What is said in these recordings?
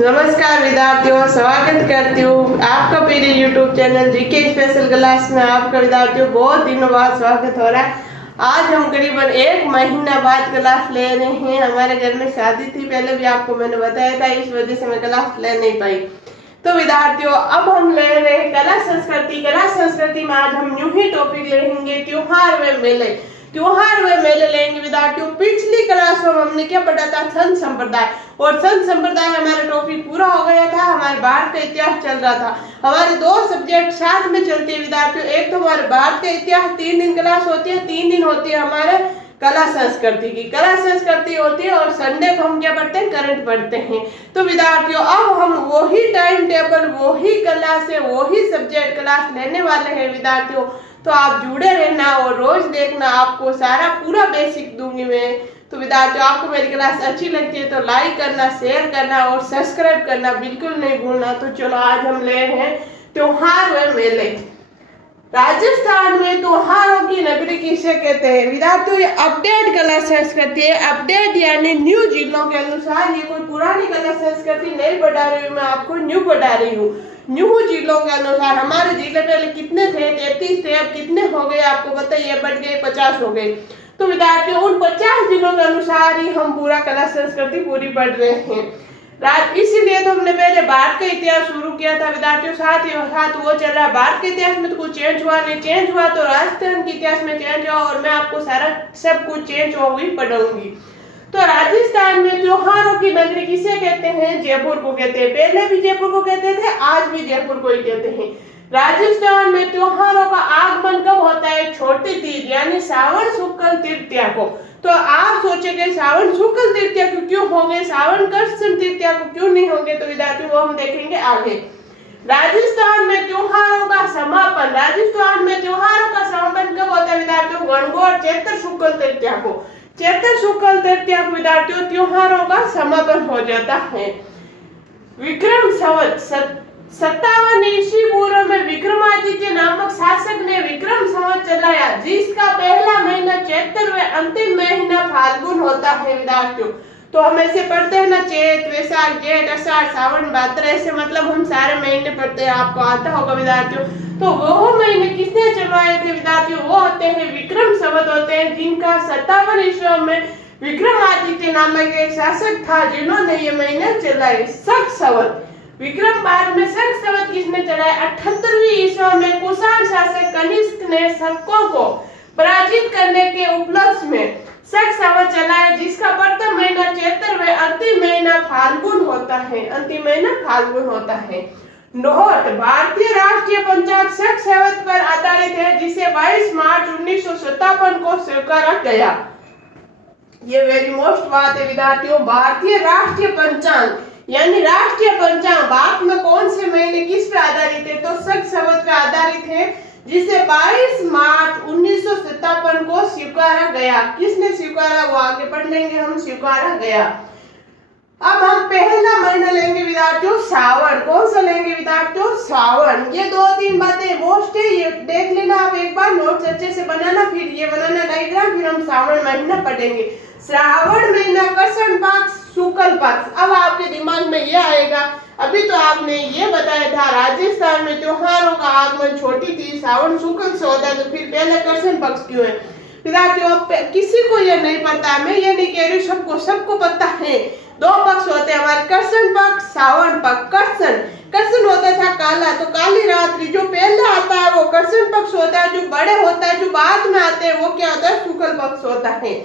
नमस्कार विद्यार्थियों, स्वागत करती हूँ आपका मेरे YouTube channel GK special class में। आपका विद्यार्थियों बहुत दिनों बाद स्वागत हो रहा है। आज हम करीबन 1 महीना बाद क्लास ले रहे हैं। हमारे घर में शादी थी, पहले भी आपको मैंने बताया था, इस वजह से मैं क्लास ले नहीं पाई। तो विद्यार्थियों अब हम ले रहे हैं कला संस्कृति। कला संस्कृति में आज हम न्यू ही टॉपिक लेंगे, त्योहार व मेले। त्योहार व मेले लेंगे विद्यार्थियों। पिछली क्लास में हमने क्या पढ़ा था? संत संप्रदाय। और संत संप्रदाय हमारा टॉपिक पूरा हो गया था। हमारे भारत का इतिहास चल रहा था। हमारे 2 सब्जेक्ट साथ में चलते हैं विद्यार्थियों। एक तो हमारे भारत का इतिहास 3 दिन क्लास होती है, 3 दिन होती है हमारे कला संस्कृति की। कला संस्कृति होती है और संडे को हम क्या पढ़ते हैं? करंट पढ़ते हैं। तो विद्यार्थियों अब हम वही टाइम टेबल, वही क्लास है, वही सब्जेक्ट क्लास लेने वाले हैं विद्यार्थियों। तो आप जुड़े रहना और रोज देखना, आपको सारा पूरा बेसिक दूंगी मैं। तो विद्यार्थियों आपको मेरी क्लास अच्छी लगती है तो लाइक करना, शेयर करना और सब्सक्राइब करना बिल्कुल नहीं भूलना। तो चलो आज हम ले रहे हैं त्योहार व मेले। राजस्थान में त्योहारों की नगरी किसे कहते हैं विद्यार्थियों? ये अपडेट कला संस्कृति है। अपडेट यानी न्यू जिलों के अनुसार। ये कोई पुरानी कला संस्कृति नहीं पढ़ा रही हूँ मैं, आपको न्यू पढ़ा रही हूँ। न्यू जिलों के अनुसार हमारे जिले पहले कितने थे? 33 थे, अब कितने हो गए आपको पता है? ये बढ़ गए, 50 हो गए। तो विद्यार्थियों उन 50 जिलों के अनुसार ही हम पूरा कला संस्कृति पूरी पढ़ रहे हैं। इसीलिए तो हमने पहले भारत का इतिहास शुरू किया था विद्यार्थियों, साथ वो चल रहा है। भारत के इतिहास में तो कुछ चेंज हुआ नहीं, चेंज हुआ तो राजस्थान के इतिहास में चेंज हुआ और मैं आपको सारा सब कुछ चेंज हुआ हुई पढ़ाऊंगी। तो राजस्थान में त्योहारों की नगरी किसे कहते हैं? जयपुर को कहते हैं। पहले भी जयपुर को कहते थे, आज भी जयपुर को ही कहते हैं। राजस्थान में त्योहारों का आगमन कब होता है? छोटी तीज यानी सावन शुक्ल तृतीया को। तो आप सोचेंगे सावन शुक्ल तृतीया को क्यों होंगे, सावन कृष्ण तृतीया को क्यों नहीं होंगे? तो विद्यार्थियों वो हम देखेंगे आगे। राजस्थान में त्योहारों का समापन। राजस्थान में त्योहारों का समापन कब होता है विद्यार्थियों? गणगौर चैत्र शुक्ल तृतीया को। चैत्र शुक्ल तृतीया को विद्यार्थियों त्योहारों का समापन हो जाता है। विक्रम संवत 57 ईस्वी पूर्व में विक्रमादित्य नामक शासक ने विक्रम संवत चलाया, जिसका पहला महीना चैत्र व अंतिम महीना फाल्गुन होता है विद्यार्थियों। तो हम ऐसे पढ़ते हैं ना, चैत, वैशाख, जेठ, आषाढ़, सावन, भाद्र, ऐसे मतलब हम सारे महीने पढ़ते हैं, आपको आता होगा विद्यार्थियों। तो वो महीने किसने चलवाए थे विद्यार्थियों? वो होते हैं विक्रम संवत होते हैं, जिनका 57 ईस्वी में विक्रमादित्य नामक एक शासक था जिन्होंने ये महीने चलाए। शक संवत विक्रम बाद में शक संवत किसने चलाया? 78वीं ईस्वी में कुषाण शासक कनिष्क ने शकों को पराजित करने के उपलक्ष्य में शक संवत चलाया, जिसका प्रथम महीना चैत्र व अंतिम महीना फाल्गुन होता है। अंतिम महीना फाल्गुन होता है। नोट: भारतीय राष्ट्रीय पंचांग शक संवत पर आधारित है, जिसे 22 मार्च 1957 को स्वीकारा गया। ये वेरी मोस्ट बात है विद्यार्थियों। भारतीय राष्ट्रीय पंचांग यानी राष्ट्रीय पंचांग भारत में कौन से महीने किस पे आधारित है? तो शक संवत पे आधारित है, जिसे 22 मार्च 1957 को स्वीकारा गया। किसने स्वीकारा? वो आगे पढ़ लेंगे हम। स्वीकारा गया। अब हम पहला महीना लेंगे विद्यार्थियों सावन। कौन सा लेंगे विद्यार्थियों? सावन। ये 2-3 बातें मोस्ट है, ये देख लेना आप एक बार, नोट्स अच्छे से बनाना, फिर ये बनाना डायग्राम, फिर हम सावन महीना पढ़ेंगे। श्रावण महीना कृष्ण पक्ष शुक्ल पक्ष। अब आपके दिमाग में ये आएगा, अभी तो आपने ये बताया था राजस्थान में त्योहारों का आगमन छोटी तीज सावन शुक्ल से होता है, तो फिर पहले कृष्ण पक्ष क्यों है विद्यार्थियों? किसी को ये नहीं पता, मैं ये नहीं कह रही, सबको पता है। 2 पक्ष होते हैं हमारे, कृष्ण पक्ष, सावन पक्ष। कृष्ण होता था काला, तो काली रात्रि जो पहले आता है वो कृष्ण पक्ष होता है। जो बड़े होता है, जो बाद में आते हैं, वो क्या होता है? शुक्ल पक्ष होता है।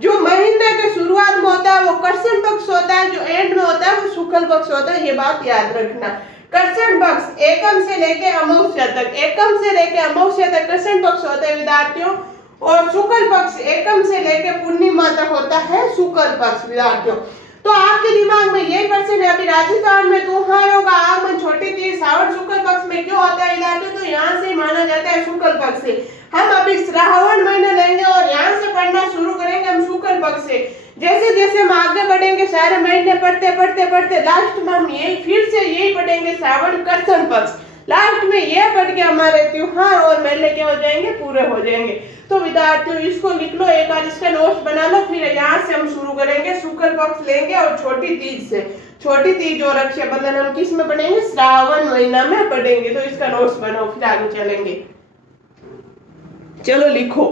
जो महीने के शुरुआत में होता है वो कृष्ण पक्ष होता है, जो एंड में होता है वो शुक्ल पक्ष होता है। ये बात याद रखना। कृष्ण पक्ष एकम से लेके अमावस्या तक, एकम से लेके अमावस्या तक कृष्ण पक्ष होता है विद्यार्थियों, और शुक्ल पक्ष एकम से लेके पूर्णिमा तक होता है शुक्ल पक्ष विद्यार्थियों। तो आपके दिमाग में यही प्रश्न है, अभी राजस्थान में त्योहारों का आगमन छोटी तीज सावन शुक्ल पक्ष में क्यों होता है विद्यार्थियों? तो यहाँ से माना जाता है शुक्ल पक्ष से। हम अभी श्रावण महीने लेंगे और यहाँ से पढ़ना शुरू करेंगे हम शुक्ल पक्ष से। जैसे जैसे हम आगे बढ़ेंगे सारे महीने पढ़ते लास्ट में हम यही फिर से यही पढ़ेंगे श्रावण कृष्ण पक्ष। लास्ट में ये पढ़ के हमारे त्योहार और मेले क्या हो जाएंगे? पूरे हो जाएंगे। तो विद्यार्थियों इसको लिख लो, एक बार इसका नोट्स बना लो, फिर यहाँ से हम शुरू करेंगे। शुक्ल पक्ष लेंगे और छोटी तीज से। छोटी तीज और रक्षाबंधन हम किस में पढ़ेंगे? श्रावण महीना में पढ़ेंगे। तो इसका नोट्स बनाओ, फिर आगे चलेंगे। चलो लिखो,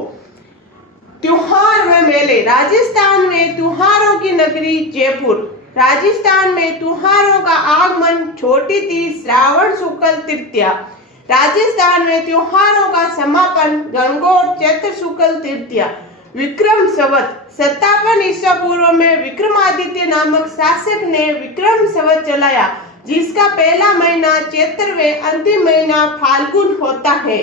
त्योहार व मेले। राजस्थान में त्योहारों की नगरी जयपुर। राजस्थान में त्योहारों का आगमन छोटी तीज श्रावण शुक्ल तृतीया। राजस्थान में त्योहारों का समापन गणगौर चैत्र शुक्ल तृतीया। विक्रम संवत 57 ईसा पूर्व में विक्रमादित्य नामक शासक ने विक्रम संवत चलाया, जिसका पहला महीना चैत्र व अंतिम महीना फाल्गुन होता है।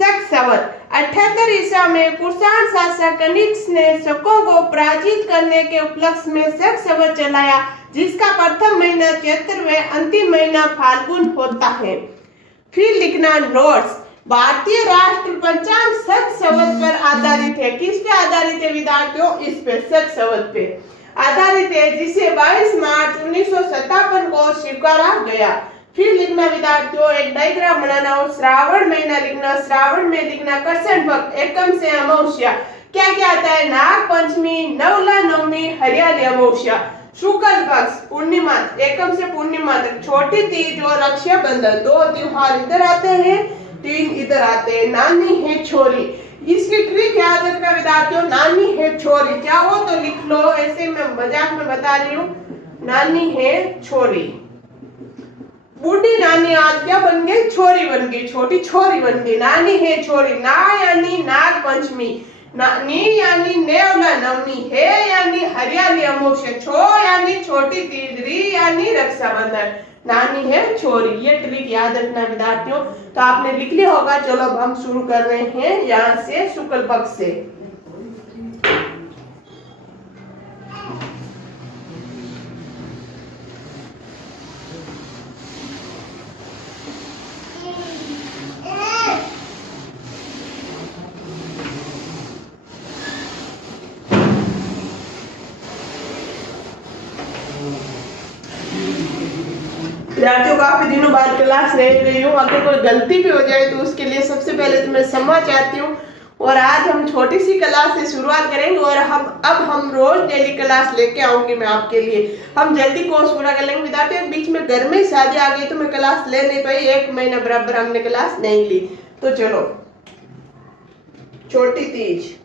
शक संवत 78 ईसा में कुषाण शासक कनिष्क ने शकों को पराजित करने के उपलक्ष्य में शक संवत चलाया, जिसका प्रथम महीना चैत्र व अंतिम महीना फाल्गुन होता है। फिर लिखना नोट्स। भारतीय राष्ट्र पंचांग शक संवत पर आधारित है। किस पे आधारित है विद्यार्थियों? इस पे, शक संवत पे आधारित है, जिसे 22 मार्च 1957 को स्वीकारा गया। फिर लिखना विद्यार्थियों, एक डायग्राम बनाना हो। श्रावण महीना लिखना, श्रावण में लिखना कृष्ण पक्ष, एकम से अमावस्या। क्या क्या आता है? नाग पंचमी, नवला नवमी, हरियाली अमावस्या। शुक्ल पक्ष पूर्णिमा, एकम से पूर्णिमा तक। छोटी तीज और रक्षाबंधन, दो त्योहार इधर आते हैं, तीन इधर आते हैं। नानी है छोरी, इसकी ट्रिक याद रखना विद्यार्थियों, नानी है छोरी। चाहो तो लिख लो, ऐसे मैं मजाक में बता रही हूँ। नानी है छोरी, बूढ़ी नानी आज क्या बन गई? छोरी बन गई, छोटी छोरी बन गई। नानी है छोरी। ना यानी नाग पंचमी, नी यानी नेवला नवमी, है यानी हरियाली अमावस्या, छो यानी छोटी तीज, री यानी रक्षाबंधन। नानी है छोरी, ये ट्रिक याद रखना विद्यार्थियों। तो आपने लिख लिया होगा। चलो अब हम शुरू कर रहे हैं यहाँ से, शुक्ल पक्ष से। विद्यार्थियों काफी दिनों बाद क्लास ले रही हूँ। अगर कोई गलती भी हो जाए तो उसके लिए सबसे पहले तो मैं क्षमा चाहती हूँ। और आज हम छोटी सी क्लास से शुरुआत करेंगे और हम रोज डेली क्लास लेके आऊंगी मैं आपके लिए। हम जल्दी कोर्स पूरा कर लेंगे विद्यार्थियों। बीच में घर में शादी आ गई तो मैं क्लास ले नहीं पाई, 1 महीना बराबर हमने क्लास नहीं ली। तो चलो, छोटी तीज।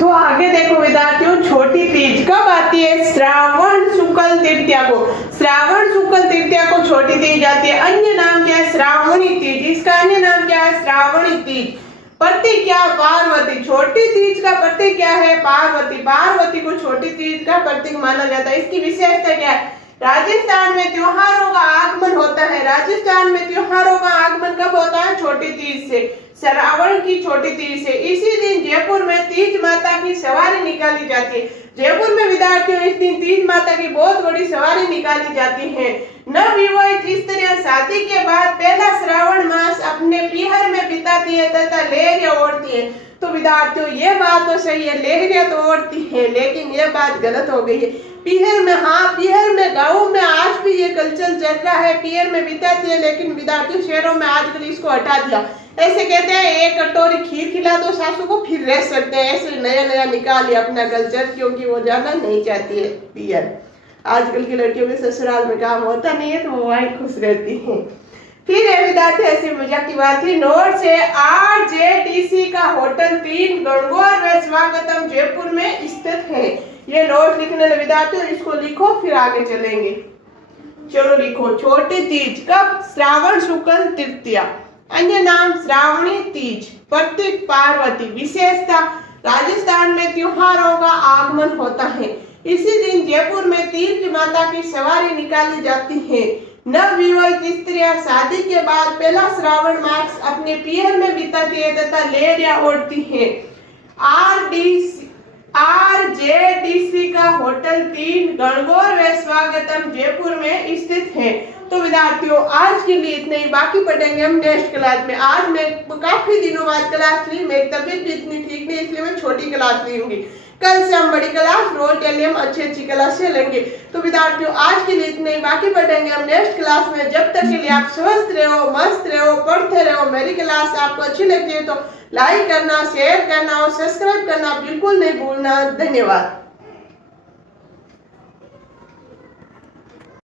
तो आगे देखो विद्यार्थियों, छोटी तीज कब आती है? श्रावण शुक्ल तृतीया को। श्रावण शुक्ल तृतीया को छोटी तीज आती है। अन्य नाम क्या है? श्रावणी तीज। इसका अन्य नाम क्या है? श्रावणी तीज। प्रतीक क्या? पार्वती। छोटी तीज का प्रतीक क्या है? पार्वती। पार्वती को छोटी तीज का प्रतीक माना जाता है। इसकी विशेषता क्या है? राजस्थान में त्योहारों का आगमन होता है। राजस्थान में त्योहारों का आगमन कब होता है? छोटी तीज से, श्रावण की छोटी तीज से। इसी दिन जयपुर में तीज माता की सवारी निकाली जाती है। जयपुर में विद्यार्थियों इस दिन तीज माता की बहुत बड़ी सवारी निकाली जाती है। नवविवाहित स्त्रियां शादी के बाद पहला श्रावण मास अपने पीहर में बिताती है तथा लेहरिया ओढ़ती है। तो विद्यार्थियों ये बात तो सही है, लेहरिया तो ओढ़ती है, लेकिन ये बात गलत हो गई है। पीहर में, हाँ पीहर में, गाँव में आज भी ये कल्चर चल रहा है, पीहर में बिताती है, लेकिन विद्यार्थियों शहरों में आजकल इसको हटा दिया। ऐसे कहते हैं एक कटोरी खीर खिला दो सासू को फिर रह सकते हैं। ऐसे नया नया निकाल लिया अपना कल्चर, क्योंकि वो जाना नहीं चाहती है पीहर। आजकल की लड़कियों के ससुराल में काम होता नहीं है तो वो वहीं खुश रहती हैं। फिर विद्यार्थी ऐसी मजाक की बात थी। नोट से RJDC का होटल 3 गणगौर व स्वागतम जयपुर में स्थित है। ये नोट लिखने वाले विद्यार्थी इसको लिखो, फिर आगे चलेंगे। चलो लिखो, छोटी तीज कब? श्रावण शुक्ल तृतीया। अन्य नाम श्रावणी तीज, प्रतीक पार्वती। विशेषता राजस्थान में त्योहारों का आगमन होता है। इसी दिन जयपुर में तीज माता की सवारी निकाली जाती है। नवविवाहित स्त्रियां शादी के बाद पहला श्रावण मास अपने पियर में बिताती है तथा लेरिया ओढ़ती है। आरजेडीसी का होटल 3 गणगौर व स्वागतम जयपुर में स्थित है। तो विद्यार्थियों आज के लिए इतने ही, बाकी पढ़ेंगे हम नेक्स्ट क्लास में। आज मैं काफी दिनों बाद क्लास ली, मेरी तबीयत भी इतनी ठीक नहीं, इसलिए मैं छोटी क्लास ली होंगी। कल से हम बड़ी क्लास रोज डेली हम अच्छी क्लासें लेंगे। तो विद्यार्थियों आज के लिए इतने ही, बाकी पढ़ेंगे हम नेक्स्ट क्लास में। जब तक के लिए आप स्वस्थ रहो, मस्त रहो, पढ़ते रहो। मेरी क्लास आपको अच्छी लगती है तो लाइक करना, शेयर करना और सब्सक्राइब करना बिल्कुल नहीं भूलना। धन्यवाद।